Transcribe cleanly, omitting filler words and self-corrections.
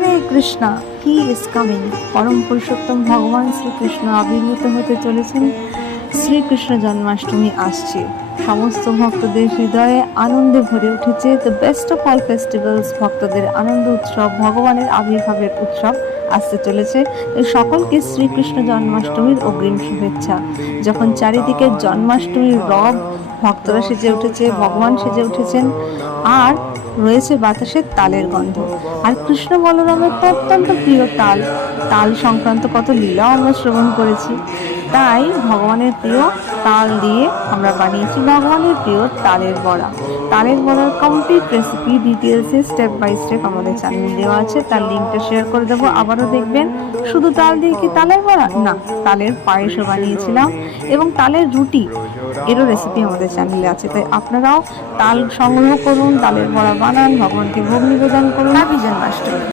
Hare Krishna, he is coming. পরম পুরুষোত্তম ভগবান শ্রীকৃষ্ণ আবির্ভূত হতে চলেছেন। শ্রীকৃষ্ণ জন্মাষ্টমী আসছে, সমস্ত ভক্তদের হৃদয়ে আনন্দে ভরে উঠেছে। The best of all festivals, ভক্তদের আনন্দ উৎসব, ভগবানের আবির্ভাবের উৎসব আসতে চলেছে। এই সকলকে শ্রীকৃষ্ণ জন্মাষ্টমীর অগ্রিম শুভেচ্ছা। যখন চারিদিকে জন্মাষ্টমীর রব, ভক্তরা সেজে উঠেছে, ভগবান সেজে উঠেছেন, আর রয়েছে বাতাসের তালের গন্ধ। আর কৃষ্ণ বলরামের তো অত্যন্ত প্রিয় তাল, তাল সংক্রান্ত কত লীলাও আমরা শ্রবণ করেছি। তাই ভগবানের প্রিয় তাল দিয়ে আমরা বানিয়েছি ভগবানের প্রিয় তালের বড়া। তালের বড়ার কমপ্লিট রেসিপি ডিটেলসে স্টেপ বাই স্টেপ আমাদের চ্যানেলে দেওয়া আছে, তার লিঙ্কটা শেয়ার করে দেবো। আবারও দেখবেন, শুধু তাল দিয়ে কি তালের বড়া না, তালের পায়েসও বানিয়েছিলাম এবং তালের রুটি, এরও রেসিপি আমাদের চ্যানেলে আছে। তাই আপনারাও তাল সংগ্রহ করুন, তালের বড়া বানান, ভগবানকে ভোগ নিবেদন করুন। হ্যাপি জন্মাষ্টমী।